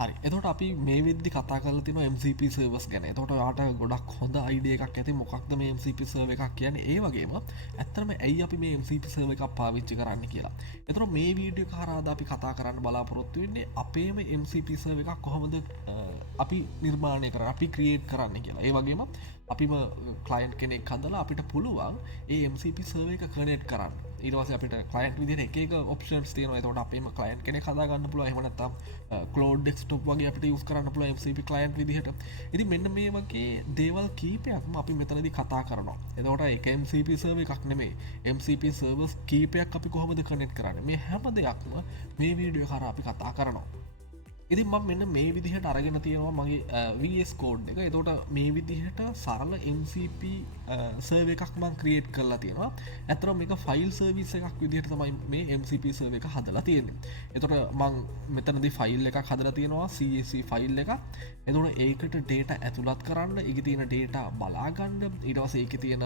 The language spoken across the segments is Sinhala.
හරි එතකොට අපි මේ විදදි කතා කල තින MCP සර්වස් ගැන තොට යාට ගොඩක් හොඳ අයිඩිය එකක් ඇති මොකක්ද මේ MCP සර්ව එකක් කියන ඒ වගේම ඇත්තරම ඇයි අපි මේ MCP සර්ව එකක් පාවිච්චි කරන්න කියලා එතර මේ වීඩිය කාරාද අපි කතා කරන්න බලාපොරොත්තු වෙන්නේ අපේම MCP සර්ව එකක් කොහොමද අපි නිර්මාණය කර අපි ක්‍රියේට් කරන්න කියලා ඒ වගේම අපිම කලයින්් කෙනෙක් කදලා අපිට පුළුවන් ඒ MCP සර්ව එක කනෙට් කරන්න ඒවාස අපිට කලයින්් විදිර එක ඔප්ෂන්ස් තියන තොට අපේම කලයින්් කෙනෙ කදාගන්න පුල හමනත්තම් කලෝඩ් ඩෙක්ස්ටොප් වගේ අපට යස් කරන්න පුල MCP කලයින්් විදිහට ඉති මෙන්න මේ වගේ දේවල් කීපයක්ම අපි මෙතනදි කතා කරනවා එතවට එක MCP සර්ව එකක් නෙමේ MCP සර්වස් කීපයක් අපි කොහොමද කනෙට් කරන්න මේ හැම දෙයක්ම මේ වීඩියෝ හර අපි කතා කරනවා ඉතින් මම මෙන්න මේ විදිහට අරගෙන තියෙනවා මගේ VS කෝඩ් එක. එතකොට මේ විදිහට සරල MCP සර්වර් එකක් මම ක්‍රියේට් කරලා තියෙනවා. ඇත්තටම මේක ෆයිල් සර්විස් එකක් විදිහට තමයි මේ MCP සර්වර් එක හදලා තියෙන්නේ. එතකොට මම මෙතනදී ෆයිල් එකක් හදලා තියෙනවා CSV ෆයිල් එකක්. එතකොට ඒකට data ඇතුළත් කරන්න, ඒකේ තියෙන data බලා ගන්න, ඊට පස්සේ ඒකේ තියෙන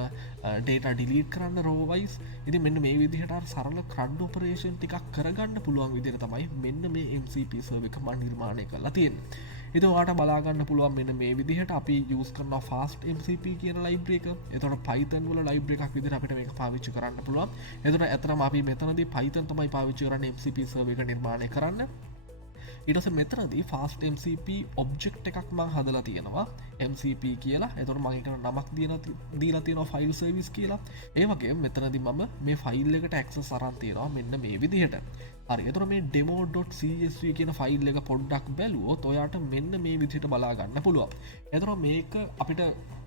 data delete කරන්න row wise. ඉතින් මෙන්න මේ විදිහට අර සරල CRUD operation ටිකක් කරගන්න පුළුවන් විදිහට තමයි මෙන්න මේ MCP සර්වර් එක මම නිර්මාණය කරලා තියෙන්නේ. ඉතින් ඔයාලට බලාගන්න පුළුවන් මෙන්න මේ විදිහට අපි යූස් කරනවා fast MCP කියන ලයිබ්‍රරි එක. එතකොට Python වල ලයිබ්‍රරි එකක් විදිහට අපිට මේක පාවිච්චි කරන්න පුළුවන්. එතකොට ඇත්තටම අපි මෙතනදී Python තමයි පාවිච්චි කරන්නේ MCP සර්වර් එක නිර්මාණය කරන්න. ඊටස මෙතනදී ෆාස්ට MCP ඔබ්ජෙක්් එකක් මං හදලා තියෙනවා MCP කියලා එතුර මගේට නමක් දීලා තියෙන ෆයිල් සර්විස් කියලා ඒ වගේ මෙතනදි මම මේ ෆයිල් එකට ඇක්ස සරන්තියනවා මෙන්න මේ විදිහට හරි එතුර මේ demo.csv කියන ෆයිල් එක පොඩ්ඩක් බැලුවොත් ඔයාට මෙන්න මේ විදිහට බලාගන්න පුළුවන් එතුර මේක අපිට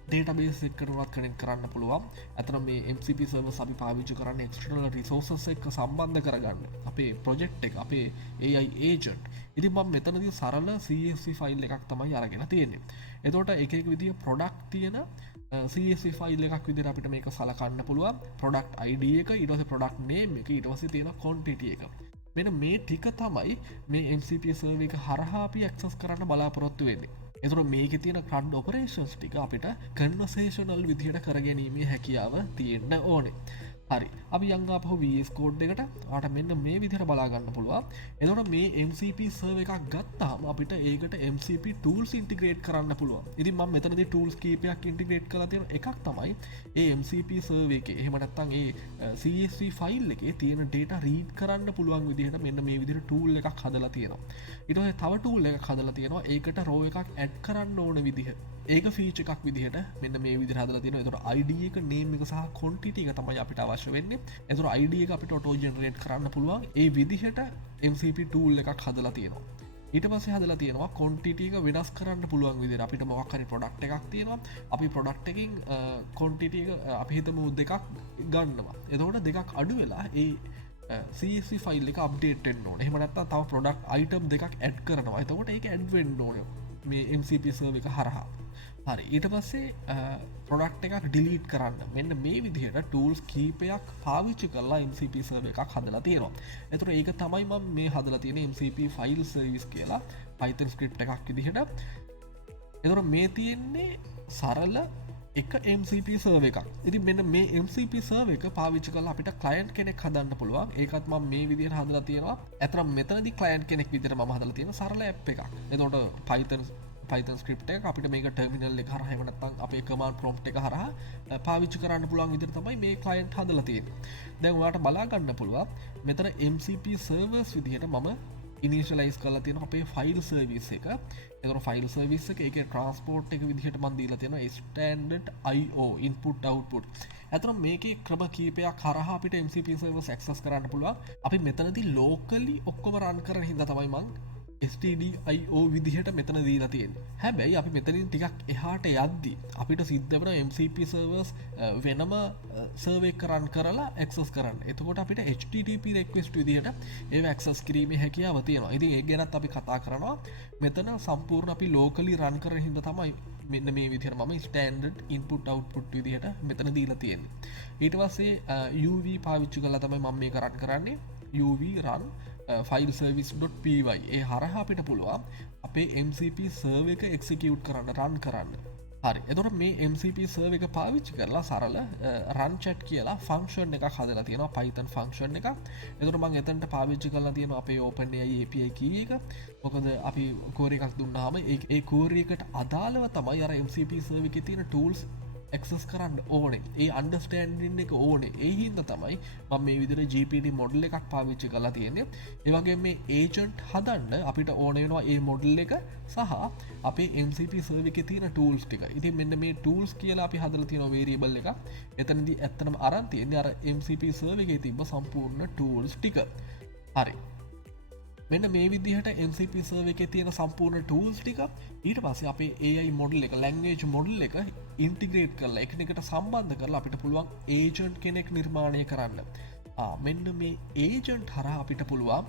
ඩේටබේස් එක්කටවත් කනෙක්ට් කරන්න පුළුවන්. ඇතන මේ MCP සර්වර්ස් අපි පාවිච්චි කරන්නේ එක්ස්ටර්නල් රිසෝසස් එක්ක සම්බන්ධ කරගන්න. අපේ ප්‍රොජෙක්ට් එක, අපේ AI agent. ඉතින් මම මෙතනදී සරල CSV ෆයිල් එකක් තමයි අරගෙන තියෙන්නේ. එතකොට එක එක විදිය ප්‍රොඩක්ට් තියෙන CSV ෆයිල් එකක් විදිහට අපිට මේක සලකන්න පුළුවන්. ප්‍රොඩක්ට් ID එක, ඊට පස්සේ ප්‍රොඩක්ට් name එක, ඊට පස්සේ තියෙන quantity එක. මෙන්න මේ ටික තමයි මේ MCP සර්වර් එක හරහා අපි ඇක්සස් කරන්න බලාපොරොත්තු වෙන්නේ. එතුර මේක තියෙන ක්‍රන්ඩ් ඔපරේෂන්ස් ටික අපිට කන්වසේෂනල් විදිහට කරගැනීමේ හැකියාව තියෙන්න්න ඕනේ හරි අපි යංගාපහ වස් කෝඩ් එකට අට මෙන්න මේ විදිහට බලාගන්න පුළුවන් එතොට මේ MCP සර්ව එකක් ගත්තාම අපිට ඒකට MCP ටූල්ස් ඉන්ටිග්‍රේට් කරන්න පුළුවන් ඉතින් මම මෙතනදි ටූල්ස් කීපයක් ඉන්ටිග්‍රේට් කරලා තියෙන එකක් තමයි ඒ MCP සර්ව එකේ එහෙම නැත්නම් ඒ CSV ෆයිල් එකේ තියෙන data read කරන්න පුළුවන් විදිහට මෙන්න මේ විදිහට ටූල් එකක් හදලා තියෙනවා ඊට පස්සේ තව ටූල් එකක් හදලා තියෙනවා ඒකට row එකක් ඇඩ් කරන්න ඕන විදිහ ඒක ෆීචර් එකක් විදිහට මෙන්න මේ විදිහට හදලා තියෙනවා. ඒතකොට ID එක name එක සහ quantity එක තමයි අපිට අවශ්‍ය වෙන්නේ. ඒතකොට ID එක අපිට auto generate කරන්න පුළුවන්. ඒ විදිහට MCP tool එකක් හදලා තියෙනවා. ඊට පස්සේ හදලා තියෙනවා quantity එක වෙනස් කරන්න පුළුවන් විදිහට අපිට මොකක් හරි product එකක් තියෙනවා. අපි product එකකින් quantity එක අපි හිතමු දෙකක් ගන්නවා. එතකොට දෙකක් අඩු වෙලා ඒ CSV ෆයිල් එක අප්ඩේට් වෙන්න ඕනේ. එහෙම නැත්නම් තව product item දෙකක් add කරනවා. එතකොට ඒක add වෙන්න ඕනේ. මේ MCP සර්වර් එක හරහා හරි ඊට පස්සේ ප්‍රොඩක්ට් එකක් ඩිලීට් කරන්න මෙන්න මේ විදිහට ටූල්ස් කීපයක් පාවිච්චි කරලා MCP සර්වර් එකක් හදලා තියෙනවා. ඒතර ඒක තමයි මම මේ හදලා තියෙන MCP ෆයිල් සර්විස් කියලා Python script එකක් විදිහට. ඒතර මේ තියෙන්නේ සරල එක MCP සර්වර් එකක්. ඉතින් මෙන්න මේ MCP සර්වර් එක පාවිච්චි කරලා අපිට ක්ලයන්ට් කෙනෙක් හදන්න පුළුවන්. ඒකත් මම මේ විදිහට හදලා තියෙනවා. අතරම මෙතනදී ක්ලයන්ට් කෙනෙක් විදිහට මම හදලා තියෙන සරල ඇප් එකක්. එතකොට Python script එක අපිට මේක ටර්මිනල් එක හරහා එහෙම නැත්නම් අපේ command prompt එක හරහා පාවිච්චි කරන්න පුළුවන් විදිහට තමයි මේ client හදලා තියෙන්නේ. දැන් ඔයාලට බලා ගන්න පුළුවන් මෙතන MCP servers විදිහට මම ඉනිෂියලයිස් කරලා තියෙනවා අපේ ෆයිල් සර්විස් එක. ඒතකොට ෆයිල් සර්විස් එක ඒකේ ට්‍රාන්ස්පෝර්ට් එක විදිහට මම දීලා තියෙනවා standard IO input output. ඇතරම් මේකේ ක්‍රම කීපයක් හරහා අපිට MCP servers access කරන්න පුළුවන්. අපි මෙතනදී locally ඔක්කොම run කරන හින්දා තමයි මම STDIO විදිහට මෙතන දීලා තියෙන්නේ. හැබැයි අපි මෙතනින් ටිකක් එහාට යද්දි අපිට සිද්ධ වෙන MCP servers වෙනම සර්වර් එක රන් කරලා access කරන්න. එතකොට අපිට HTTP request විදිහට ඒව access කිරීමේ හැකියාව තියෙනවා. ඉතින් ඒක ගැනත් අපි කතා කරනවා. මෙතන සම්පූර්ණ අපි locally run කරන හින්දා තමයි මෙන්න මේ විදිහට මම standard input output විදිහට මෙතන දීලා තියෙන්නේ. ඊට පස්සේ UV පාවිච්චි කරලා තමයි මම මේක run කරන්නේ. UV run fileservice.py ඒ හරහා අපිට පුළුවන් අපේ MCP සර්වර් එක එක්සිකියුට් කරන්න රන් කරන්න. හරි එතොට මේ MCP සර්ව එක පාවිච්චි කරලා සරල රන්චට් කියලා ෆංක්ෂන් එක හදලා තියෙන පයිතන් ෆංක්ෂන් එක එතුර මං එතන්ට පාවිච්චි කරලා තියෙන අපේ ඕපන් API කිය එක මොකද අපි කෝර එකක් දුන්නාම ඒ කෝරියකට අදාළව තමයි අර MCP සර්ව එක තියෙන ටූල්ස් එක්සස් කරන්න ඕනේ ඒ අන්ඩස්ටෑන්ඩින් එක ඕනේ ඒ හින්ද තමයි මම මේ විදිර GPT මොඩල් එකක් පාවිච්චි කලා තියෙන්නේ ඒවගේ මේ ඒජන්ට් හදන්න අපිට ඕනේනවා ඒ මොඩල් එක සහ අපේ MCP සර්ව එක තියෙන ටූල්ස් ටික ඉති මෙන්න මේ ටූල්ස් කියලා අපි හදල තියෙන වේරියබල් එක එතනදි ඇත්තනම අරන්තියන්නේ අර MCP සර්ව එක තිබ සම්පූර්ණ ටූල්ස් ටික හරි මෙන්න මේ විදිහට MCP සර්ව එක තියෙන සම්පූර්ණ ටූල්ස් ටික ඊට පස්සේ අපේ AI මොඩල් එක ලැංග්වේජ් මොඩල් එක ඉන්ටිග්‍රේට් කරලා එකකට සම්බන්ධ කරලා අපිට පුළුවන් ඒජන්ට් කෙනෙක් නිර්මාණය කරන්න මෙන්න මේ ඒජන්ට් හර අපිට පුළුවන්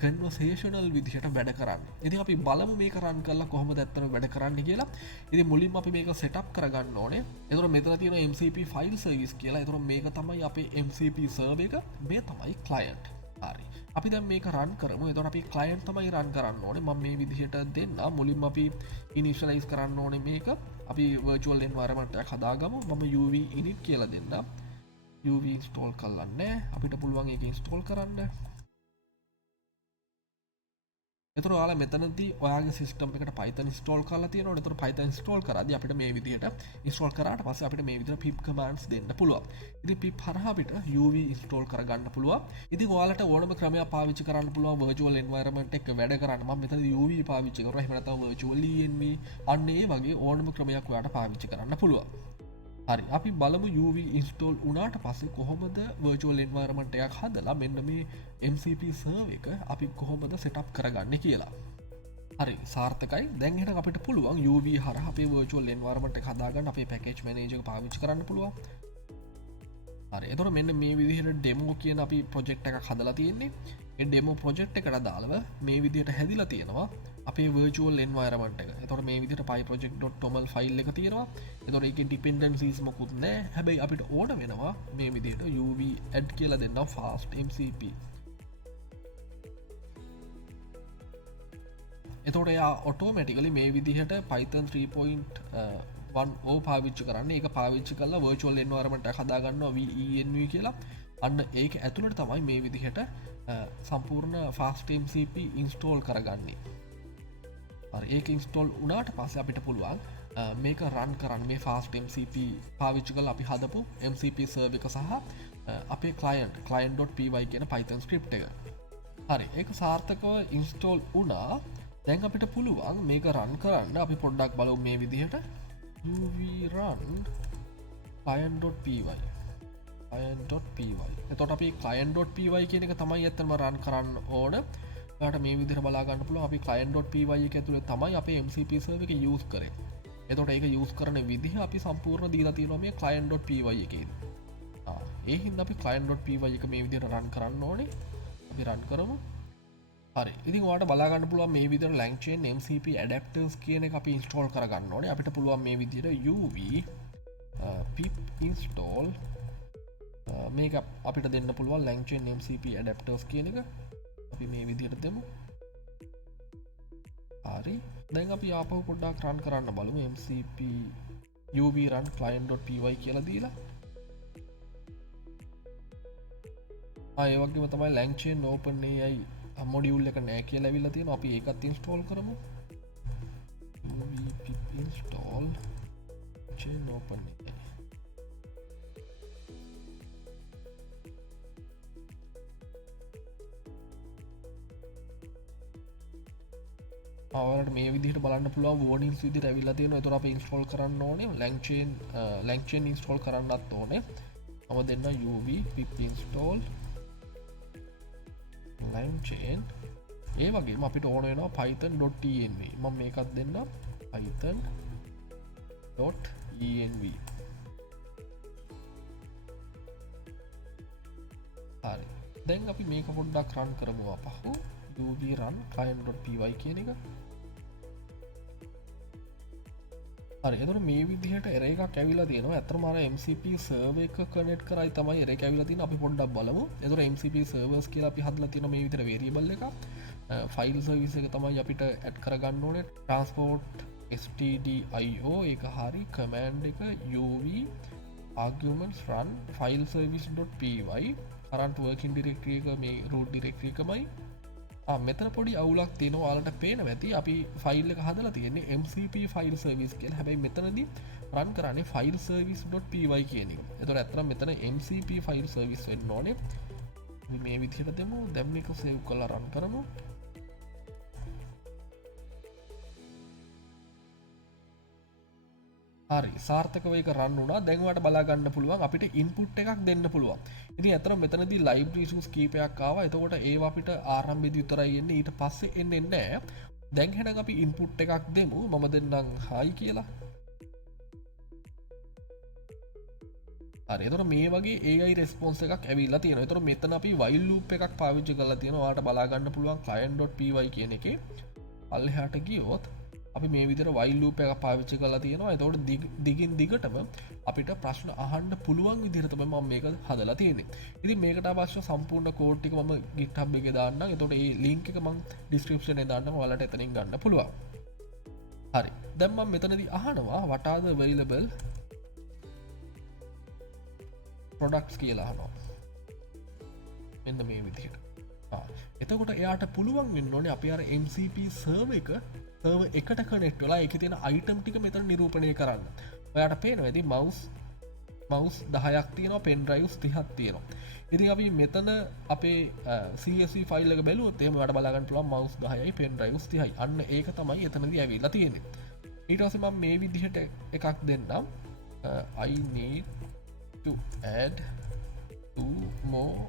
කන්වසේෂනල් විදිහට වැඩ කරන්න ඉති අපි බලම මේ කරන්න කරලා කොහොම ඇත්තන වැඩ කරන්න කියලා ඉති මුලින් අපි මේක සෙටප් කරගන්න ඕනේ එතුර මෙතර තියෙන MCP ෆයිල් සර්විස් කියලා එතුර මේක තමයි අපේ MCP සර්ව එක මේ තමයි කලයින්ට් හරි අපි දැ මේක රන් කරම එතොට අපි කලයින්් තමයි රන් කරන්න ඕනේ ම මේ විදිහට දෙන්න මුලින්ම අපි ඉනිශලයිස් කරන්න ඕනේ මේක අපි වර්චුවල් එන්වරමටයක් හදාගම මම UV ඉනිට් කියල දෙන්න UV ස්ටෝල් කල්ලන්න අපිට පුළුවන් එක ස්ටෝල් කරන්න එතුර යාල මෙතනද ඔයාගේ සිස්ටම් එකට පයිතන් ස්ටෝල් කල තියන නතුර පයිතන් ස්ටෝල් කරද අපිට මේ විදිහට ස්ටෝල් කරට පස අපිට මේ විදිර පිප් කමන්ස් දෙන්න පුළුව ඉති පිප් හරහාපිට UV ස්ටෝල් කරගන්න පුළුව ඉති වාලට ඕනම ක්‍රමය පාවිචි කරන්න පුළුව වර්ජුවල් එන්වරමට එක් වැඩ කරන්න මෙත UV පාවිච්චි කර හමත වර්චුවලන්ව අන්නේ වගේ ඕනම ක්‍රමයක් වට පාවිච්චි කරන්න පුළුව හරි අපි බලමු UV ඉන්ස්ටෝල් උනාට පස්සේ කොහොමද වර්චුවල් එන්වරමන්ටයක් හදලා මෙන්න මේ MCP සර්ව එක අපි කොහොමද සෙටප් කරගන්න කියලා හරි සාර්ථකයි දැන්හෙට අපිට පුළුවන් UV හර අපේ වර්චුවල් එන්වරමට හදාගන්න අපේ පැකේජ් මනේජක පාවිච්චි කරන්න පුළුවන් හරි එතොට මෙන්න මේ විදිහට ඩෙමෝ කියන අපි ප්‍රොජෙක්් එක හදලා තියෙන්නේ ඩෙමෝ ප්‍රොජෙක්් එකට දාලව මේ විදිහට හැදිලා තියෙනවා අපේ වර්චුවල් එන්වරමට එක තොර මේ විදිට පයි ප්‍රජෙක්්.ටොමල් ෆයිල් එක තියෙනවා එතොර එක ඩිපෙන්ඩන්සිස් මොකුත් නෑ හැබැයි අපිට ඕන වෙනවා මේ විදිට UV ඇඩ් කියල දෙන්න ෆාස්ට MCP එතොට යා ඔටෝමැටිකලි මේ විදිහට පයිතන් 3.1 ඕ පාවිච්චි කරන්න එක පාවිච්චි කල වර්චුවල් එන්වරමට හදාගන්න VENV කියලා අන්න ඒක ඇතුළට තමයි මේ විදිහට සම්පූර්ණ ෆාස්ට MCP ඉන්ස්ටෝල් කරගන්නේ ඒක ඉන්ස්ටෝල් උනාට පස්ස අපිට පුළුවන් මේක රන් කරන්න මේ ෆාස්ට MCP පාවිච්චි කල අපි හදපු MCP සර්ව එක සහ අපේ client.py කියන පයිතන් ස්ක්‍රිප් එක හරි ඒක සාර්ථකව ඉන්ස්ටෝල් උනා දැන් අපිට පුළුවන් මේක රන් කරන්න අපි පොඩ්ඩක් බලව මේ විදිහට UVරන් client.py එතොට අපි client.py කියන එක තමයි ඇත්තම රන් කරන්න ඕන ට මේ විදිර බලාගන්න පුළ අපි client.py ඇතුළ තමයි අප MCP සර්ව එක යස් කර එතොට ඒක යස් කරන විදිහ අපි සම්පූර්ණ දීලා තියනොම client.py එක ඒහින් අපි client.py එක මේ විදිර රන් කරන්න ඕනේ අපි රන් කරමු හරි ඉතින් වාට බලාගන්න පුළුව මේ විදිර ලංචේන් MCP ඇඩක්ටර්ස් කියන එක අපි ඉන්ස්ටෝල් කරගන්න ඕනේ අපිට පුළුවන් මේ විදිර UV pip install මේක අපිට දෙන්න පුළුවන් ලංචේන් MCP ඇඩක්ටර්ස් කියන එක අපි මේ විදිහට දෙමු හරි දැන් අපි ආපහු පොඩ්ඩක් රන් කරන්න බලමු MCP UV run client.py කියලා දීලා ඒ වගේම තමයි LangChain OpenAI මොඩියුල් එක නෑ කියලා ඇවිල්ලා තියෙනවා අපි ඒකත් ඉන්ස්ටෝල් කරමු UV pip install chain OpenAI අවලට මේ විදිහට බලන්න පුළුව වෝනින් විදි ඇවිල්ලා තියෙන තුර අප ඉන්ස්ටෝල් කරන්න ඕනේ ලංචෙන් ඉන්ස්ටෝල් කරන්නත් ඕනේ අම දෙන්න UV pip install ලංචෙන් ඒ වගේ අපිට ඕන වෙනවා python.env මම මේකත් දෙන්න python.env හරි දැන් අපි මේක පොඩ්ඩක් රන් කරමු අපහු UV run client.py කියන එක හරි එතකොට මේ විදිහට එරර් එකක් ඇවිල්ලා තියෙනවා අතන මාර MCP සර්වර් එක කනෙක්ට් කරයි තමයි එරර් එක ඇවිල්ලා තියෙන්නේ අපි පොඩ්ඩක් බලමු එතකොට MCP servers කියලා අපි හදලා තියෙනවා මේ විදිහට variable එකක් ෆයිල් සර්විස් එක තමයි අපිට ඇඩ් කරගන්න ඕනේ transport stdio එක හරි කමෑන්් එක uv arguments run file service.py කරන්ට working directory එක මේ root directory එකමයි මෙතන පොඩි අවුලක් තියෙන ඔයාලට පේන ඇති අපි ෆයිල් එක හදලා තියෙන්නේ mcp ෆයිල් සර්විස් කියලා හැබැයි මෙතනදී රන් කරන්නේ ෆයිල් service.py කියන එක. එතකොට ඇත්තටම මෙතන mcp ෆයිල් සර්විස් වෙන්න ඕනේ. මේ විදිහට දෙමු. දැන් මේක සේව් කරලා රන් කරමු. හරි සාර්ථකව ඒක රන් වුණා. දැන් ඔයාලට බලා ගන්න පුළුවන් අපිට ඉන්පුට් එකක් දෙන්න පුළුවන්. ඉතින් අතන මෙතනදී ලයිබ්‍රරි ඉෂුස් කීපයක් ආවා. එතකොට ඒවා අපිට ආරම්භයේදී විතරයි එන්නේ. ඊට පස්සේ එන්නේ නැහැ. දැන් එහෙනම් අපි ඉන්පුට් එකක් දෙමු. මම දෙන්නම් හයි කියලා. හරි එතකොට මේ වගේ AI රෙස්පොන්ස් එකක් ඇවිල්ලා තියෙනවා. එතකොට මෙතන අපි while loop එකක් පාවිච්චි කරලා තියෙනවා. ඔයාලට බලා ගන්න පුළුවන් client.py කියන එකේ පල්ලෙහාට ගියොත් අපි මේ විදිහට while loop එකක් පාවිච්චි කරලා තියෙනවා. එතකොට දිගින් දිගටම අපිට ප්‍රශ්න අහන්න පුළුවන් විදිහට තමයි මම මේක හදලා තියෙන්නේ. ඉතින් මේකට අවශ්‍ය සම්පූර්ණ කෝඩ් ටික මම GitHub එකේ දාන්නම්. එතකොට මේ link එක මම description එකේ දාන්නම්. ඔයාලට එතනින් ගන්න පුළුවන්. හරි. දැන් මම මෙතනදී අහනවා what are the available products කියලා අහනවා. මෙන්න මේ විදිහට. එතකොට එයාට පුළුවන් වෙන්න ඕනේ අපි අර MCP server එකට කනෙක්ට් වෙලා ඒකේ තියෙන item ටික මෙතන නිරූපණය කරන්න. ඔයාට පේනවා ඉතින් mouse 10ක් තියෙනවා pen drives 30ක් තියෙනවා. ඉතින් අපි මෙතන අපේ CSV file එක බැලුවොත් එහෙම ඔයාලට බලා ගන්න පුළුවන් mouse 10යි pen drives 30යි. අන්න ඒක තමයි එතනදී ඇවිල්ලා තියෙන්නේ. ඊට පස්සේ මම මේ විදිහට එකක් දෙන්නම්. I need to add 2 more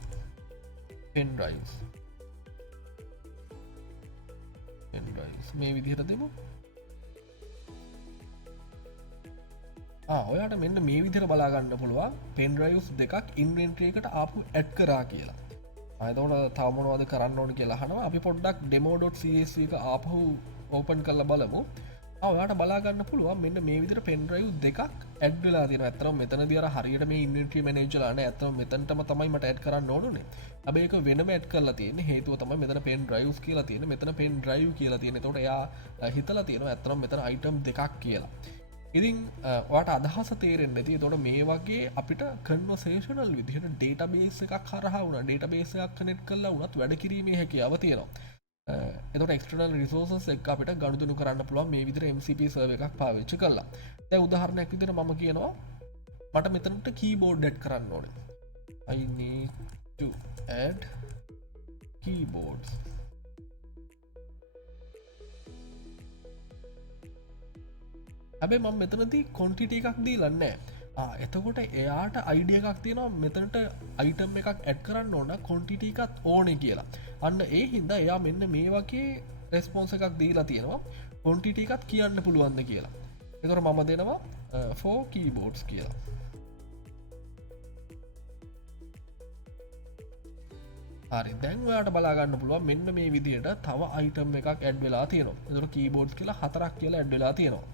pen drives මේ විදිහට දෙමු. ඔයාට මෙන්න මේ විදිහට බලා ගන්න පුළුවන් pen drives දෙකක් inventory එකට ආපු add කරා කියලා. එතකොට තව මොනවද කරන්න ඕන කියලා අහනවා. අපි පොඩ්ඩක් demo.csv එක ආපහු open කරලා බලමු. ඔයාට බලා ගන්න පුළුවන් මෙන්න මේ විදිහට pen drive දෙකක් add වෙලා තියෙනවා. ඇත්තටම මෙතනදී අර හරියට මේ inventory manager ලා නෑ. ඇත්තටම මෙතනටම තමයි මට add කරන්න ඕනේ. හැබැයි ඒක වෙනම add කරලා තියෙන්නේ. හේතුව තමයි මෙතන pen drives කියලා තියෙන්නේ. මෙතන pen drive කියලා තියෙන්නේ. එතකොට එයා හිතලා තියෙනවා ඇත්තටම මෙතන item දෙකක් කියලා. ඉතින් ඔයාට අදහස තේරෙන්නේ නැති. එතකොට මේ වගේ අපිට conversational විදිහට database එකක් හරහා වුණා database එකක් connect කරලා වුණත් වැඩ කිරීමේ හැකියාව තියෙනවා. එතකොට external resources එක අපිට ගනුදෙනු කරන්න පුළුවන් මේ විදිහට MCP server එකක් පාවිච්චි කරලා. දැන් උදාහරණයක් විදිහට මම කියනවා මට මෙතනට keyboard add කරන්න ඕනේ. I need to add keyboards. හැබැයි මම මෙතනදී quantity එකක් දීලා නැහැ. එතකොට එයාට අයිඩිය එකක් තියෙනවා මෙතනට අයිටම් එකක් ඇඩ් කරන්න ඕන කොන්ටිටි එකත් ඕනේ කියලා. අන්න ඒ හින්දා එයා මෙන්න මේ වගේ රෙස්පොන්ස් එකක් දීලා තියෙනවා කොන්ටිටි එකත් කියන්න පුළුවන්ද කියලා. එතකොට මම දෙනවා 4 keyboards කියලා. හරි දැන් ඔයාලට බලා ගන්න පුළුවන් මෙන්න මේ විදිහට තව අයිටම් එකක් ඇඩ් වෙලා තියෙනවා. එතකොට keyboards කියලා 4ක් කියලා ඇඩ් වෙලා තියෙනවා.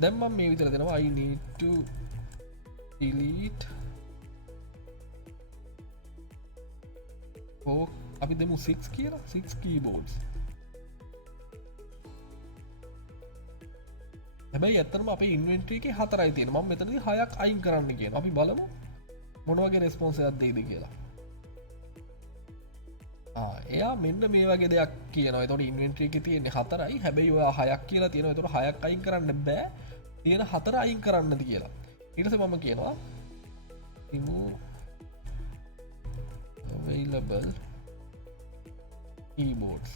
දැන් මම මේ විදිහට දෙනවා I need to delete අපි දෙමු 6 කියලා 6 keyboards. හැබැයි ඇත්තටම අපේ ඉන්වෙන්ටරි එකේ 4යි තියෙනවා. මම මෙතනදී 6ක් අයින් කරන්න කියනවා. අපි බලමු මොන වගේ රෙස්පොන්ස් එකක් දෙයිද කියලා. එයා මෙන්න මේ වගේ දෙයක් කියනවා. එතකොට ඉන්වෙන්ටරි එකේ තියෙන්නේ 4යි. හැබැයි ඔයා 6ක් කියලා තියෙනවා. එතකොට 6ක් අයින් කරන්න බෑ. තියෙන 4 අයින් කරන්නද කියලා. ඊට පස්සේ මම කියනවා remove available keyboards.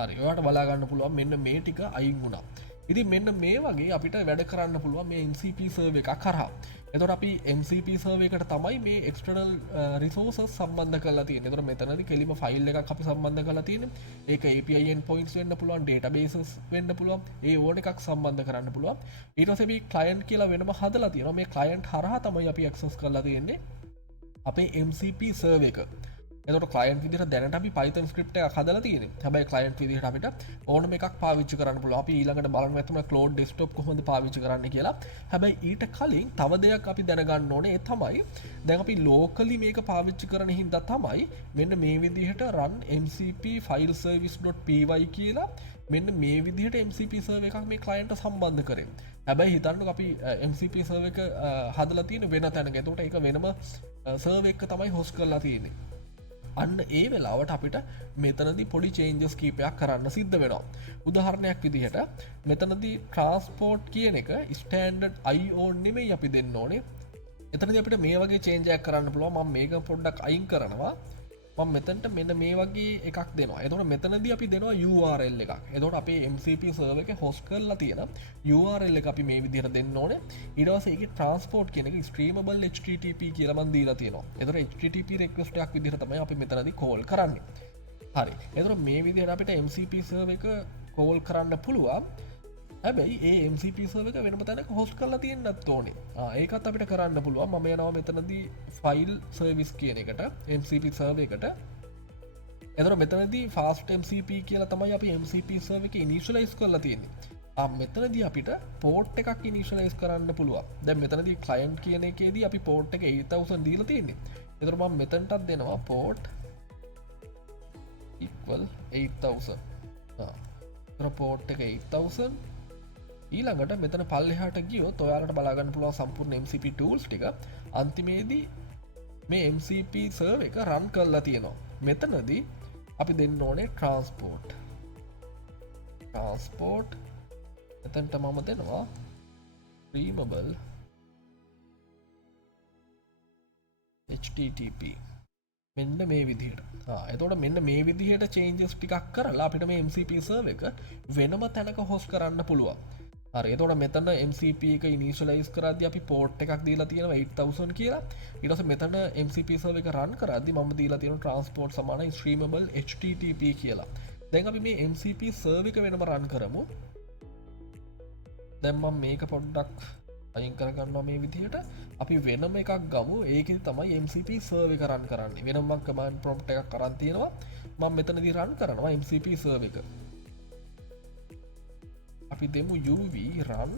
හරි ඔයාලට බලා ගන්න පුළුවන් මෙන්න මේ ටික අයින් වුණා. ඉතින් මෙන්න මේ වගේ අපිට වැඩ කරන්න පුළුවන් මේ MCP server එකක් කරා. එතකොට අපි MCP server එකට තමයි මේ external resources සම්බන්ධ කරලා තියෙන්නේ. එතකොට මෙතනදී කෙලිම ෆයිල් එකක් අපි සම්බන්ධ කරලා තියෙන්නේ. ඒක API endpoints වෙන්න පුළුවන්, databases වෙන්න පුළුවන්. ඒ ඕන එකක් සම්බන්ධ කරන්න පුළුවන්. ඊට පස්සේ මේ client කියලා වෙනම හදලා තියෙනවා. මේ client හරහා තමයි අපි access කරලා තියෙන්නේ අපේ MCP server එක. එතකොට ක්ලයින්ට් විදිහට දැනට අපි Python script එකක් හදලා තියෙනවා. හැබැයි ක්ලයින්ට් විදිහට අපිට ඕනම එකක් පාවිච්චි කරන්න පුළුවන්. අපි ඊළඟට බලමු එතන Cloud Desktop කොහොමද පාවිච්චි කරන්න කියලා. හැබැයි ඊට කලින් තව දෙයක් අපි දැනගන්න ඕනේ. ඒ තමයි දැන් අපි locally මේක පාවිච්චි කරන හින්දා තමයි මෙන්න මේ විදිහට run mcp file service.py කියලා මෙන්න මේ විදිහට MCP සර්වර් එකක් මේ ක්ලයන්ට් සම්බන්ධ කරේ. හැබැයි හිතන්නකෝ අපි MCP සර්වර් එක හදලා තියෙන වෙන තැනක. එතකොට ඒක වෙනම සර්වර් එක තමයි හොස්ට් කරලා තියෙන්නේ. අන්න ඒ වෙලාවට අපිට මෙතනදී පොඩි චේන්ජස් කීපයක් කරන්න සිද්ධ වෙනවා. උදාහරණයක් විදිහට මෙතනදී ට්‍රාන්ස්පෝර්ට් කියන එක ස්ටෑන්ඩඩ් IO නෙමෙයි අපි දෙන්න ඕනේ. එතනදී අපිට මේ වගේ චේන්ජ් එකක් කරන්න පුළුවන්. මම මේක පොඩ්ඩක් අයින් කරනවා. මම මෙතනට මෙන්න මේ වගේ එකක් දෙනවා. එතකොට මෙතනදී අපි දෙනවා URL එකක්. එතකොට අපේ MCP සර්වර් එකේ හොස්ට් කරලා තියෙන URL එක අපි මේ විදිහට දෙන්න ඕනේ. ඊට පස්සේ ඒකේ transport කියන එක streamable http කියලා මම දීලා තියෙනවා. එතකොට http request එකක් විදිහට තමයි අපි මෙතනදී call කරන්නේ. හරි. එතකොට මේ විදිහට අපිට MCP සර්වර් එක call කරන්න පුළුවන්. හැබැයි ඒ MCP සර්වර් එක වෙනම තැනක හොස්ට් කරලා තියෙන්නත් ඕනේ. ඒකත් අපිට කරන්න පුළුවන්. මම යනවා මෙතනදී ෆයිල් සර්විස් කියන එකට MCP සර්වර් එකට. එතකොට මෙතනදී fast MCP කියලා තමයි අපි MCP සර්වර් එක ඉනිෂියලයිස් කරලා තියෙන්නේ. මෙතනදී අපිට පෝට් එකක් ඉනිෂියලයිස් කරන්න පුළුවන්. දැන් මෙතනදී client කියන එකේදී අපි පෝට් එක 8000 දීලා තියෙන්නේ. එතකොට මම මෙතනටත් දෙනවා port equal 8000. එතකොට port එක 8000. ඊළඟට මෙතන පල්ලෙහාට ගියොත් ඔයාලට බලාගන්න පුළුවන් සම්පූර්ණ MCP tools ටික අන්තිමේදී මේ MCP server එක run කරලා තියෙනවා. මෙතනදී අපි දෙන්න ඕනේ transport එතනට මම දෙනවා streamable http මෙන්න මේ විදිහට. එතකොට මෙන්න මේ විදිහට changes ටිකක් කරලා අපිට මේ MCP server එක වෙනම තැනක host කරන්න පුළුවන්. හරි. එතකොට මෙතන MCP එක ඉනිෂියලයිස් කරද්දී අපි port එකක් දීලා තියෙනවා 8000 කියලා. ඊට පස්සේ මෙතන MCP server එක run කරද්දී මම දීලා තියෙනවා transport සමාන streamable http කියලා. දැන් අපි මේ MCP server එක වෙනම run කරමු. දැන් මම මේක පොඩ්ඩක් අයින් කරගන්නවා මේ විදිහට. අපි වෙනම එකක් ගමු. ඒකෙදි තමයි MCP server එක run කරන්නේ. වෙනම මම command prompt එකක් අරන් තියෙනවා. මම මෙතනදී run කරනවා MCP server එක. අපි දෙමු uv run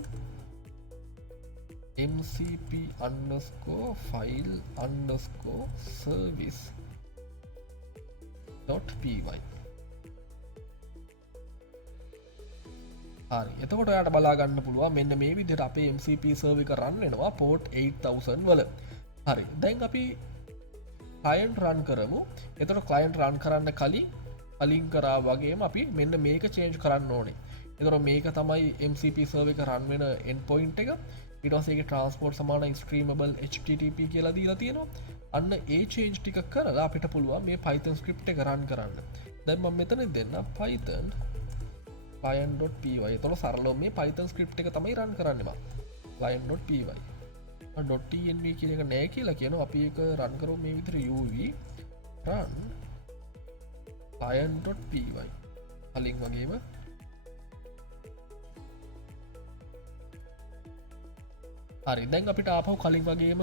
mcp underscore file underscore service .py. හරි. එතකොට ඔයාලට බලා ගන්න පුළුවන් මෙන්න මේ විදිහට අපේ MCP server එක run වෙනවා port 8000 වල. හරි. දැන් අපි client run කරමු. එතකොට client run කරන්න කලින් කරා වගේම අපි මෙන්න මේක change කරන්න ඕනේ. එතකොට මේක තමයි MCP server එක run වෙන endpoint එක. ඊට පස්සේ ඒකේ transport සමාන streamable http කියලා දීලා තියෙනවා. අන්න ඒ change ටික කරලා අපිට පුළුවන් මේ Python script එක run කරන්න. දැන් මම මෙතන දෙන්න Python client.py. එතකොට සරලව මේ Python script එක තමයි run කරන්නේ මම. client.py. .env කියන එක නෑ කියලා කියනවා. අපි ඒක run කරමු මේ විදිහට uv run client.py. කලින් වගේම හරි. දැන් අපිට ආපහු කලින් වගේම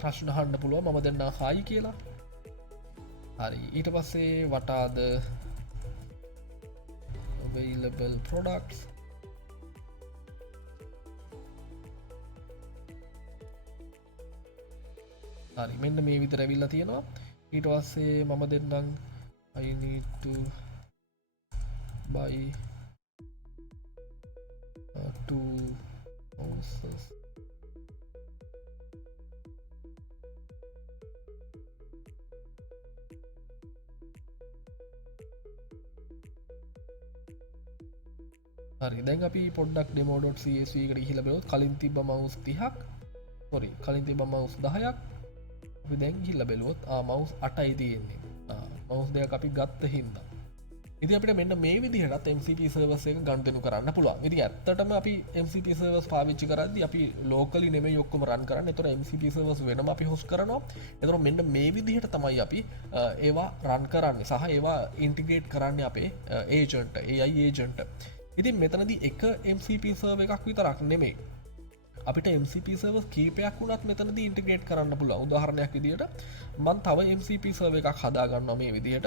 ප්‍රශ්න අහන්න පුළුවන්. මම දෙන්න හායි කියලා. හරි. ඊට පස්සේ what are the available products? හරි. මෙන්න මේ විදිහට ඇවිල්ලා තියෙනවා. ඊට පස්සේ මම දෙන්නම් I need to buy 2 houses. හරි. දැන් අපි පොඩ්ඩක් demo.csv එකට ගිහිල්ලා බලමු. කලින් තිබ්බ mouse 30ක්. sorry. කලින් තිබ්බ mouse 10ක්. අපි දැන් ගිහිල්ලා බලුවොත් mouse 8යි තියෙන්නේ. mouse දෙකක් අපි ගත්ත හින්දා. ඉතින් අපිට මෙන්න මේ විදිහට MCP servers එක ගනුදෙනු කරන්න පුළුවන්. ඉතින් ඇත්තටම අපි MCP servers පාවිච්චි කරද්දී අපි locally නෙමෙයි ඔක්කොම run කරන්නේ. ඒතර MCP servers වෙනම අපි host කරනවා. ඒතර මෙන්න මේ විදිහට තමයි අපි ඒවා run කරන්නේ සහ ඒවා integrate කරන්නේ අපේ agent AI agent. ඉතින් මෙතනදී එක MCP server එකක් විතරක් නෙමෙයි. අපිට MCP සර්වර්ස් කීපයක් වුණත් මෙතනදී ඉන්ටිග්‍රේට් කරන්න පුළුවන්. උදාහරණයක් විදිහට මම තව MCP සර්වර් එකක් හදා ගන්නවා මේ විදිහට.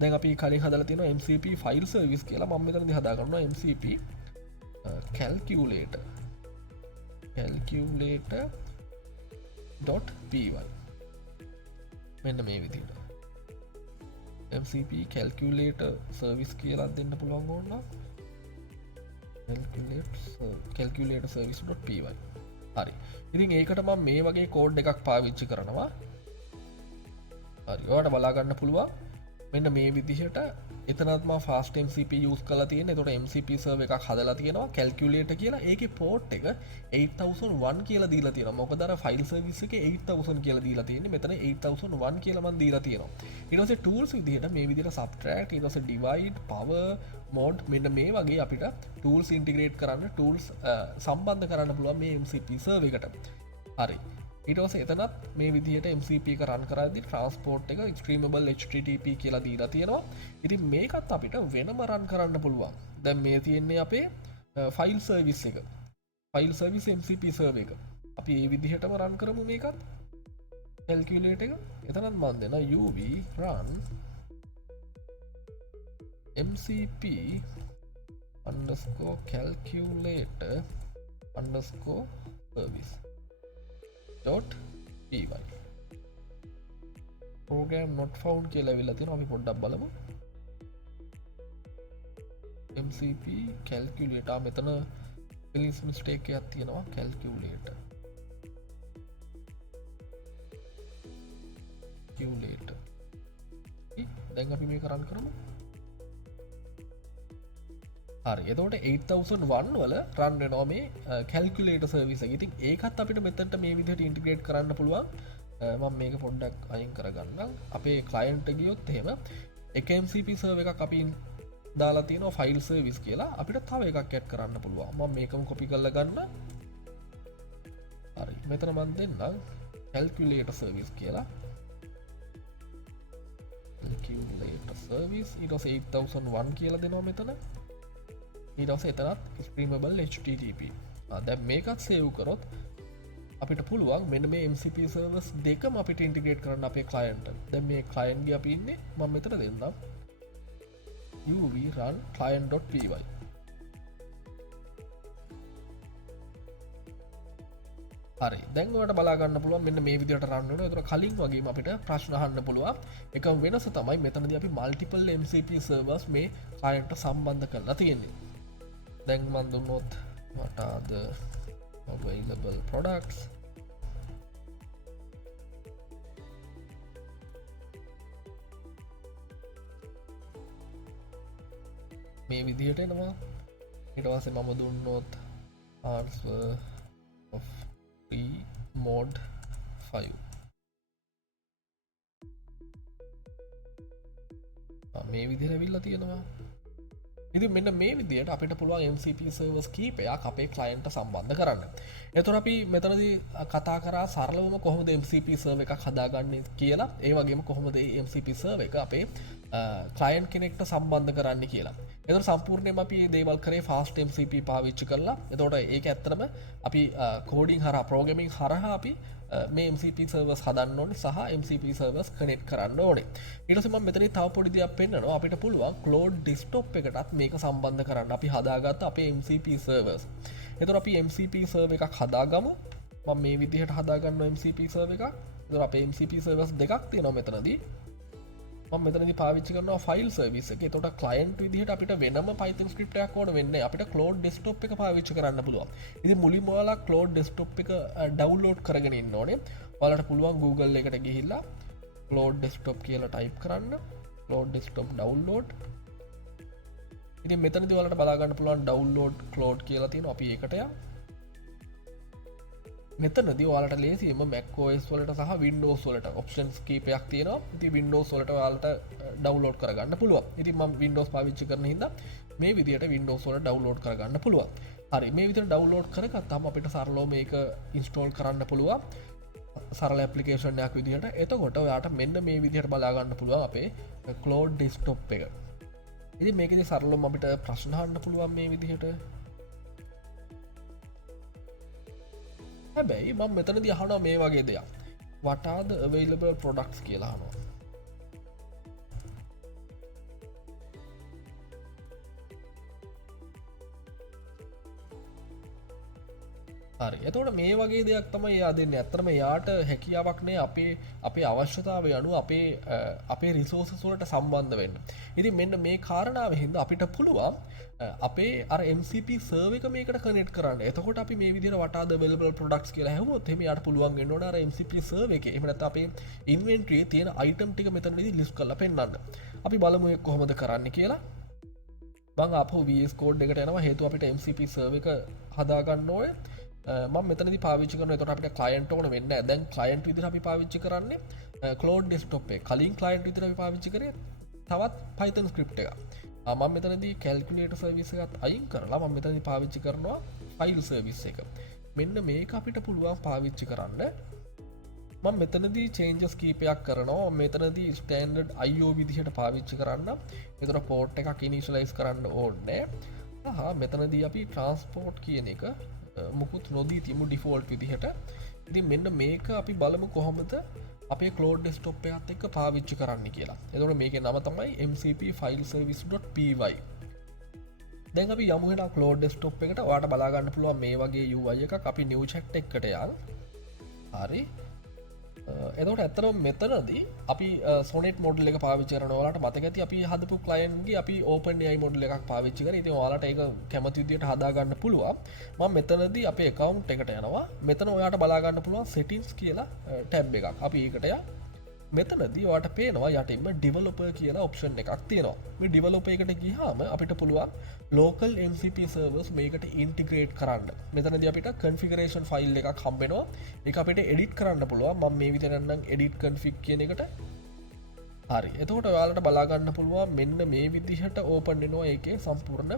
දැන් අපි කලින් හදලා තියෙනවා MCP ෆයිල් සර්විස් කියලා. මම මෙතනදී හදා ගන්නවා MCP calculator.py මෙන්න මේ විදිහට MCP calculator service කියලා දෙන්න පුළුවන් ඕන calculator service.py හරි. ඉතින් ඒකට මම මේ වගේ කෝඩ් එකක් පාවිච්චි කරනවා. හරි. ඔයාලට බලා ගන්න පුළුවන් මෙන්න මේ විදිහට එතනත් මම fast MCP use කරලා තියෙන. එතකොට MCP server එකක් හදලා තියෙනවා calculator කියලා. ඒකේ port එක 8001 කියලා දීලා තියෙනවා. මොකද අර file service එකේ 8000 කියලා දීලා තියෙන්නේ. මෙතන 8001 කියලා මම දීලා තියෙනවා. ඊට පස්සේ tools විදිහට මේ විදිහට subtract, ඊට පස්සේ divide, power, mod මෙන්න මේ වගේ අපිට tools integrate කරන්න, tools සම්බන්ධ කරන්න පුළුවන් මේ MCP server එකට. හරි. ඊට පස්සේ එතනත් මේ විදිහට MCP එක රන් කරද්දී transport එක streamable HTTP කියලා දීලා තියෙනවා. ඉතින් මේකත් අපිට වෙනම රන් කරන්න පුළුවන්. දැන් මේ තියෙන්නේ අපේ file service එක. file service MCP server එක. අපි මේ විදිහටම රන් කරමු මේකත්. calculator එක. එතනත් මම දෙනවා uv run MCP calculator service .py program not found කියලා වෙලා තියෙනවා. අපි පොඩ්ඩක් බලමු. MCP calculator මෙතන spelling mistake එකක් තියෙනවා. calculator දැන් අපි මේක run කරමු. හරි. එතකොට 8001 වල run වෙනවා මේ calculator service එක. ඉතින් ඒකත් අපිට මෙතනට මේ විදිහට integrate කරන්න පුළුවන්. මම මේක පොඩ්ඩක් අයින් කරගන්නම්. අපේ client එක ගියොත් එහෙම එක MCP server එකක් අපි දාලා තියෙනවා file service කියලා. අපිට තව එකක් add කරන්න පුළුවන්. මම මේකම copy කරලා ගන්න. හරි. මෙතන මම දෙන්නම් calculator service කියලා. calculator service ඊට පස්සේ 8001 කියලා දෙනවා මෙතන. ඊට පස්සේ එතනත් streamable HTTP. දැන් මේකත් save කරොත් අපිට පුළුවන් මෙන්න මේ MCP servers දෙකම අපිට integrate කරන්න අපේ client එක. දැන් මේ client ගේ අපි ඉන්නේ මම මෙතන දෙන්නම් uv run client.py. හරි. දැන් ඔයාලට බලා ගන්න පුළුවන් මෙන්න මේ විදිහට run වෙනවා. ඒතර කලින් වගේම අපිට ප්‍රශ්න අහන්න පුළුවන්. එකම වෙනස තමයි මෙතනදී අපි multiple MCP servers මේ client ට සම්බන්ධ කරලා තියෙන්නේ. දැන් මම දුන්නොත් what are the available products මේ විදිහට එනවා. ඊට පස්සේ මම දුන්නොත් answer of free mod 5 මේ විදිහට ඇවිල්ලා තියෙනවා. ඉතින් මෙන්න මේ විදිහට අපිට පුළුවන් MCP servers කීපයක් අපේ client සම්බන්ධ කරන්න. එතකොට අපි මෙතනදී කතා කරා සරලවම කොහොමද MCP server එකක් හදාගන්නේ කියලා. ඒ වගේම කොහොමද මේ MCP server එක අපේ client කෙනෙක්ට සම්බන්ධ කරන්න කියලා. එතකොට සම්පූර්ණයෙන්ම අපි මේ දේවල් කරේ fast MCP පාවිච්චි කරලා. එතකොට ඒක ඇත්තටම අපි coding හරහා programming හරහා අපි මේ MCP servers හදන්න ඕනේ සහ MCP servers connect කරන්න ඕනේ. ඊට පස්සේ මම මෙතනින් තව පොඩි දෙයක් පෙන්නනවා. අපිට පුළුවන් cloud desktop එකටත් මේක සම්බන්ධ කරන්න. අපි හදාගත්ත අපේ MCP servers. එතකොට අපි MCP server එකක් හදාගමු. මම මේ විදිහට හදාගන්නවා MCP server එකක්. එතකොට අපේ MCP servers දෙකක් තියෙනවා මෙතනදී. මම මෙතනදී පාවිච්චි කරනවා file service එක. එතකොට client විදිහට අපිට වෙනම Python script එකක් ඕන වෙන්නේ නැහැ. අපිට cloud desktop එක පාවිච්චි කරන්න පුළුවන්. ඉතින් මුලින්ම ඔයාලා cloud desktop එක download කරගෙන ඉන්න ඕනේ. ඔයාලට පුළුවන් Google එකට ගිහිල්ලා cloud desktop කියලා type කරන්න. cloud desktop download. ඉතින් මෙතනදී ඔයාලට බලා ගන්න පුළුවන් download cloud කියලා තියෙනවා. අපි ඒකට යමු. මෙතනදී ඔයාලට ලේසියෙන්ම Mac OS වලට සහ Windows වලට options කීපයක් තියෙනවා. ඉතින් Windows වලට ඔයාලට download කරගන්න පුළුවන්. ඉතින් මම Windows පාවිච්චි කරන හින්දා මේ විදිහට Windows වල download කරගන්න පුළුවන්. හරි. මේ විදිහට download කරගත්තාම අපිට සරලව මේක install කරන්න පුළුවන්. සරල application එකක් විදිහට. එතකොට ඔයාලට මෙන්න මේ විදිහට බලා ගන්න පුළුවන් අපේ cloud desktop එක. ඉතින් මේකේදී සරලවම අපිට ප්‍රශ්න අහන්න පුළුවන් මේ විදිහට. හැබැයි මම මෙතනදී අහනවා මේ වගේ දෙයක්. what are the available products කියලා අහනවා. හරි. එතකොට මේ වගේ දෙයක් තමයි එයා දෙන්නේ. ඇත්තටම එයාට හැකියාවක් නෑ අපේ අවශ්‍යතාවය අනුව අපේ රිසෝසස් වලට සම්බන්ධ වෙන්න. ඉතින් මෙන්න මේ කාරණාව හින්දා අපිට පුළුවන් අපේ අර MCP සර්වර් එක මේකට කනෙක්ට් කරන්න. එතකොට අපි මේ විදිහට what are the available products කියලා හැවුවොත් එහෙම යාට පුළුවන් වෙන්න ඕන අර MCP සර්වර් එකේ. එහෙම නැත්නම් අපේ ඉන්වෙන්ටරි එකේ තියෙන අයිටම් ටික මෙතනදී ලිස්ට් කරලා පෙන්නන්න. අපි බලමු ඒක කොහොමද කරන්න කියලා. මම ආපහු VS Code එකට යනවා. හේතුව අපිට MCP සර්වර් එක හදාගන්න ඕනේ. මම මෙතනදී පාවිච්චි කරන එතකොට අපිට ක්ලයන්ට් ඕන වෙන්නේ නැහැ. දැන් ක්ලයන්ට් විදිහට අපි පාවිච්චි කරන්නේ Cloud Desktop එක. කලින් ක්ලයන්ට් විදිහට අපි පාවිච්චි කරේ තවත් Python script එකක්. මම මෙතනදී calculator service එකත් අයින් කරලා මම මෙතනදී පාවිච්චි කරනවා file service එක. මෙන්න මේක අපිට පුළුවන් පාවිච්චි කරන්න. මම මෙතනදී changes කීපයක් කරනවා. මෙතනදී standard IO විදිහට පාවිච්චි කරන්න. ඒතර port එකක් initialize කරන්න ඕනේ. මෙතනදී අපි transport කියන එක මුකුත් නොදී තිමු ඩිෆෝල්ට් විදිහට. ඉතින් මෙන්න මේක අපි බලමු කොහොමද අපේ Cloud Desktop එකත් එක්ක පාවිච්චි කරන්න කියලා. එතකොට මේකේ නම තමයි mcpfileservice.py. දැන් අපි යමු එහෙනම් Cloud Desktop එකට. ඔයාලට බලා ගන්න පුළුවන් මේ වගේ UI එකක්. අපි new chat එකකට යන්. හරි. එතකොට ඇත්තටම මෙතනදී අපි Sonnet model එක පාවිච්චි කරනවා. ඔයාලට මතක ඇති අපි හදපු client ගේ අපි OpenAI model එකක් පාවිච්චි කරා. ඉතින් ඔයාලට ඒක කැමති විදිහට හදා ගන්න පුළුවන්. මම මෙතනදී අපේ account එකට යනවා. මෙතන ඔයාලට බලා ගන්න පුළුවන් settings කියලා tab එකක්. අපි ඒකට මෙතනදී ඔයාලට පේනවා යටින්ම developer කියලා option එකක් තියෙනවා. මේ developer එකට ගියාම අපිට පුළුවන් local MCP servers මේකට integrate කරන්න. මෙතනදී අපිට configuration file එකක් හම්බ වෙනවා. ඒක අපිට edit කරන්න පුළුවන්. මම මේ විදිහට නම් edit config කියන එකට හරි. එතකොට ඔයාලට බලා ගන්න පුළුවන් මෙන්න මේ විදිහට open වෙනවා ඒකේ සම්පූර්ණ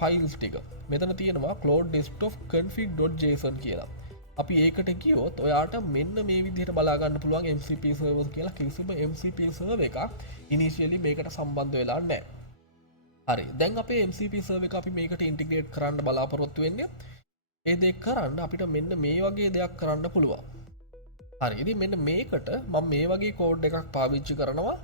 files ටික. මෙතන තියෙනවා cloud desktop config.json කියලා. අපි ඒකට ගියොත් ඔයාට මෙන්න මේ විදිහට බලා ගන්න පුළුවන් MCP servers කියලා කිසිම MCP server එකක් initially මේකට සම්බන්ධ වෙලා නැහැ. හරි. දැන් අපේ MCP server එක අපි මේකට integrate කරන්න බලාපොරොත්තු වෙන්නේ. ඒ දේ කරන්න අපිට මෙන්න මේ වගේ දෙයක් කරන්න පුළුවන්. හරි. ඉතින් මෙන්න මේකට මම මේ වගේ කෝඩ් එකක් පාවිච්චි කරනවා.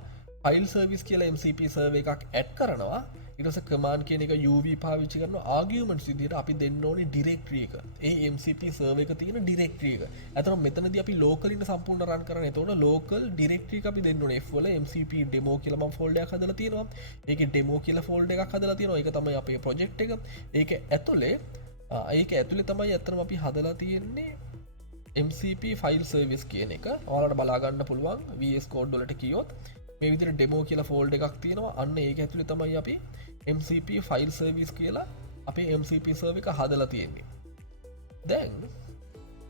file service කියලා MCP server එකක් add කරනවා. ඊට පස්සේ command කියන එක uv පාවිච්චි කරනවා. arguments විදිහට අපි දෙන්න ඕනේ directory එක. ඒ MCP server එක තියෙන directory එක. අතන මෙතනදී අපි local ඉන්න සම්පූර්ණ run කරන්නේ. එතකොට local directory එක අපි දෙන්න ඕනේ. F වල MCP demo කියලා මම folder එකක් හදලා තියෙනවා. ඒකේ demo කියලා folder එකක් හදලා තියෙනවා. ඒක තමයි අපේ project එක. ඒක ඇතුලේ තමයි අතනම අපි හදලා තියෙන්නේ MCP file service කියන එක. ඔයාලට බලා ගන්න පුළුවන් VS Code වලට කියොත් මේ විදිහට demo කියලා folder එකක් තියෙනවා. අන්න ඒක ඇතුලේ තමයි අපි MCP file service කියලා අපේ MCP server එක හදලා තියෙන්නේ. දැන්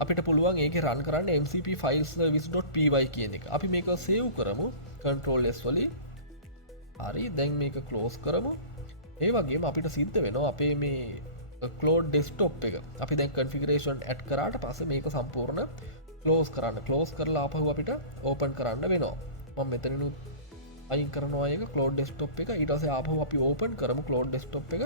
අපිට පුළුවන් ඒකේ run කරන්න MCP file service.py කියන එක. අපි මේක save කරමු control S වලින්. හරි. දැන් මේක close කරමු. ඒ වගේම අපිට සිද්ධ වෙනවා අපේ මේ Cloud Desktop එක. අපි දැන් configuration add කරාට පස්සේ මේක සම්පූර්ණ close කරන්න. close කරලා ආපහු අපිට open කරන්න වෙනවා. මම මෙතනිනුත් අයින් කරනවා ඒක Cloud Desktop එක. ඊට පස්සේ ආපහු අපි open කරමු Cloud Desktop එක.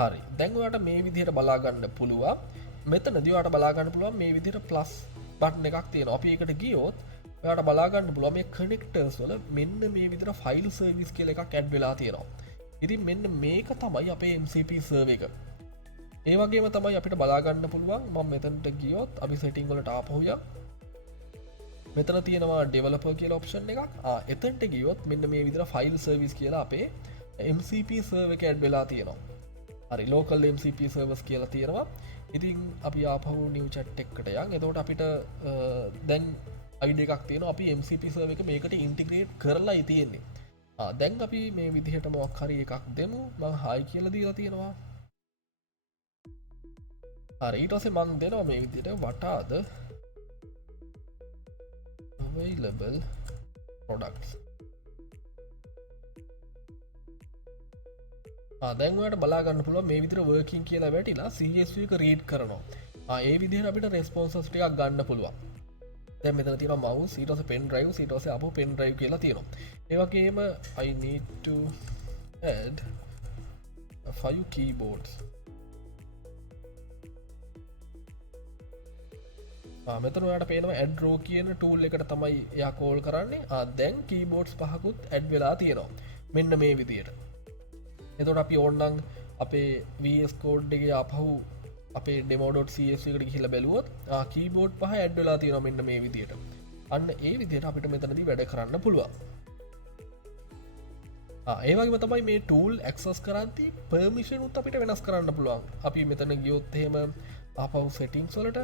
හරි. දැන් ඔයාලට මේ විදිහට බලා ගන්න පුළුවන්. මෙතනදී ඔයාලට බලා ගන්න පුළුවන් මේ විදිහට plus button එකක් තියෙනවා. අපි ඒකට ගියොත් ඔයාලට බලා ගන්න පුළුවන් මේ connectors වල මෙන්න මේ විදිහට file service කියලා එකක් add වෙලා තියෙනවා. ඉතින් මෙන්න මේක තමයි අපේ MCP server එක. ඒ වගේම තමයි අපිට බලා ගන්න පුළුවන් මම මෙතනට ගියොත් අපි setting වලට ආපහු යමු. මෙතන තියෙනවා developer කියලා option එකක්. එතනට ගියොත් මෙන්න මේ විදිහට file service කියලා අපේ MCP server එක add වෙලා තියෙනවා. හරි. local MCP servers කියලා තියෙනවා. ඉතින් අපි ආපහු new chat එකකට යන්. එතකොට අපිට දැන් ID එකක් තියෙනවා. අපි MCP server එක මේකට integrate කරලායි තියෙන්නේ. දැන් අපි මේ විදිහට මොකක් හරි එකක් දෙමු. මම hi කියලා දීලා තියෙනවා. හරි. ඊට පස්සේ මම දෙනවා මේ විදිහට what are the available products. දැන් ඔයාලට බලා ගන්න පුළුවන් මේ විදිහට working කියලා වැටිලා CSV එක read කරනවා. ඒ විදිහට අපිට responses ටිකක් ගන්න පුළුවන්. දැන් මෙතන තියෙනවා mouse ඊට පස්සේ pen drive ඊට පස්සේ අපෝ pen drive කියලා තියෙනවා. ඒ වගේම I need to add 5 keyboards. මෙතන ඔයාලට පේනවා add row කියන tool එකට තමයි එයා කෝල් කරන්නේ. දැන් keyboards පහකුත් add වෙලා තියෙනවා. මෙන්න මේ විදියට. එතකොට අපි ඕනනම් අපේ VS Code එකේ ආපහු අපේ demo.csv එකට ගිහිල්ලා බැලුවොත් keyboard පහ add වෙලා තියෙනවා මෙන්න මේ විදියට. අන්න ඒ විදියට අපිට මෙතනදී වැඩ කරන්න පුළුවන්. ඒ වගේම තමයි මේ tool access කරද්දී permission උත් අපිට වෙනස් කරන්න පුළුවන්. අපි මෙතන ගියොත් එහෙම ආපහු settings වලට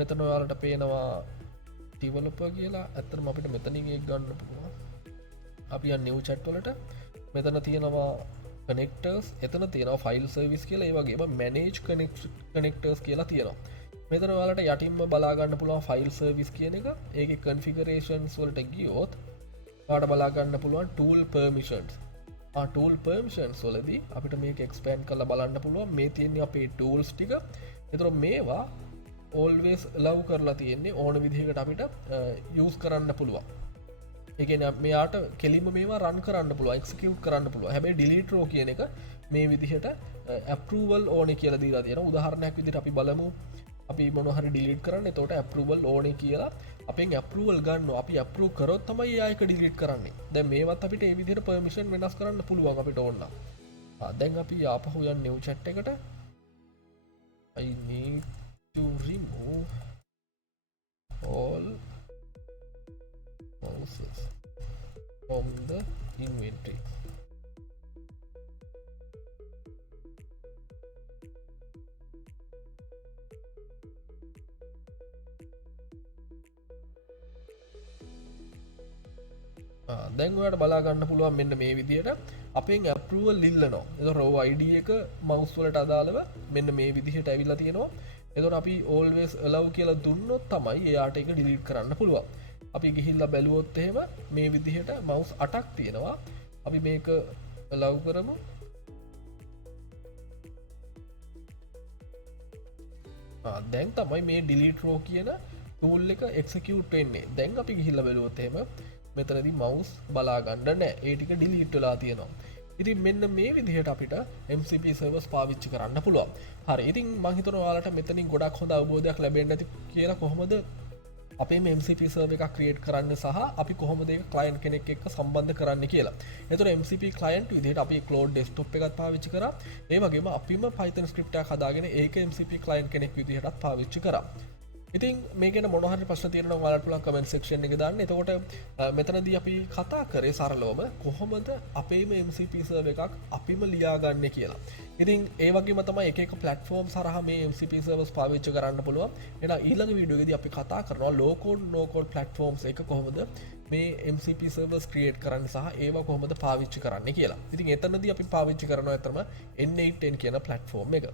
මෙතන ඔයාලට පේනවා developer කියලා. ඇත්තටම අපිට මෙතනින් ඒක ගන්න පුළුවන්. අපි යන new chat වලට මෙතන තියෙනවා connectors, එතන තියෙනවා file service කියලා, ඒ වගේම manage connectors කියලා තියෙනවා. මෙතන ඔයාලට යටින්ම බලා ගන්න පුළුවන් file service කියන එක. ඒකේ configurations වලට ගියොත් ඔයාලට බලා ගන්න පුළුවන් tool permissions. tool permissions වලදී අපිට මේක expand කරලා බලන්න පුළුවන්. මේ තියෙන්නේ අපේ tools ටික. ඒතර මේවා always allow කරලා තියෙන්නේ ඕන විදිහකට අපිට use කරන්න පුළුවන්. ඒ කියන්නේ මෙයාට කෙලින්ම මේවා run කරන්න පුළුවන්, execute කරන්න පුළුවන්. හැබැයි delete row කියන එක මේ විදිහට approval ඕනේ කියලා දීලා තියෙනවා. උදාහරණයක් විදිහට අපි බලමු අපි මොනවා හරි delete කරන්න. එතකොට approval ඕනේ කියලා අපෙන් approval ගන්නවා. අපි approve කරොත් තමයි එයා එක delete කරන්නේ. දැන් මේවත් අපිට මේ විදිහට permission වෙනස් කරන්න පුළුවන් අපිට ඕන නම්. දැන් අපි ආපහු යන්න new chat එකට. I need to remove all mouses from the inventory. දැන් ඔයාලට බලා ගන්න පුළුවන් මෙන්න මේ විදිහට අපෙන් approval ඉල්ලනවා. ඒක row ID එක mouse වලට අදාළව මෙන්න මේ විදිහට ඇවිල්ලා තියෙනවා. එතකොට අපි always allow කියලා දුන්නොත් තමයි එයාට ඒක delete කරන්න පුළුවන්. අපි ගිහිල්ලා බැලුවොත් එහෙම මේ විදිහට mouse 8ක් තියෙනවා. අපි මේක allow කරමු. දැන් තමයි මේ delete row කියන tool එක execute වෙන්නේ. දැන් අපි ගිහිල්ලා බැලුවොත් එහෙම මෙතනදී mouse බලා ගන්න නැහැ. ඒ ටික delete වෙලා තියෙනවා. ඉතින් මෙන්න මේ විදිහට අපිට MCP servers පාවිච්චි කරන්න පුළුවන්. හරි. ඉතින් මම හිතනවා ඔයාලට මෙතනින් ගොඩක් හොඳ අවබෝධයක් ලැබෙන්න ඇති කියලා කොහොමද අපේ MCP server එකක් create කරන්න සහ අපි කොහොමද ඒක client කෙනෙක් එක්ක සම්බන්ධ කරන්න කියලා. එතකොට MCP client විදිහට අපි Cloud desktop එකක් පාවිච්චි කරා. ඒ වගේම අපිම Python script එකක් හදාගෙන ඒක MCP client කෙනෙක් විදිහටත් පාවිච්චි කරා. ඉතින් මේ ගැන මොනවා හරි ප්‍රශ්න තියෙනවා නම් ඔයාලට පුළුවන් comment section එකේ දාන්න. එතකොට මෙතනදී අපි කතා කරේ සරලවම කොහොමද අපේම MCP server එකක් අපිම ලියාගන්නේ කියලා. ඉතින් ඒ වගේම තමයි එක එක platforms හරහා මේ MCP servers පාවිච්චි කරන්න පුළුවන්. එහෙනම් ඊළඟ වීඩියෝ එකේදී අපි කතා කරනවා low code no code platforms එක කොහොමද මේ MCP servers create කරන්නේ සහ ඒවා කොහොමද පාවිච්චි කරන්නේ කියලා. ඉතින් එතනදී අපි පාවිච්චි කරනවා අතරම N8N කියන platform එක.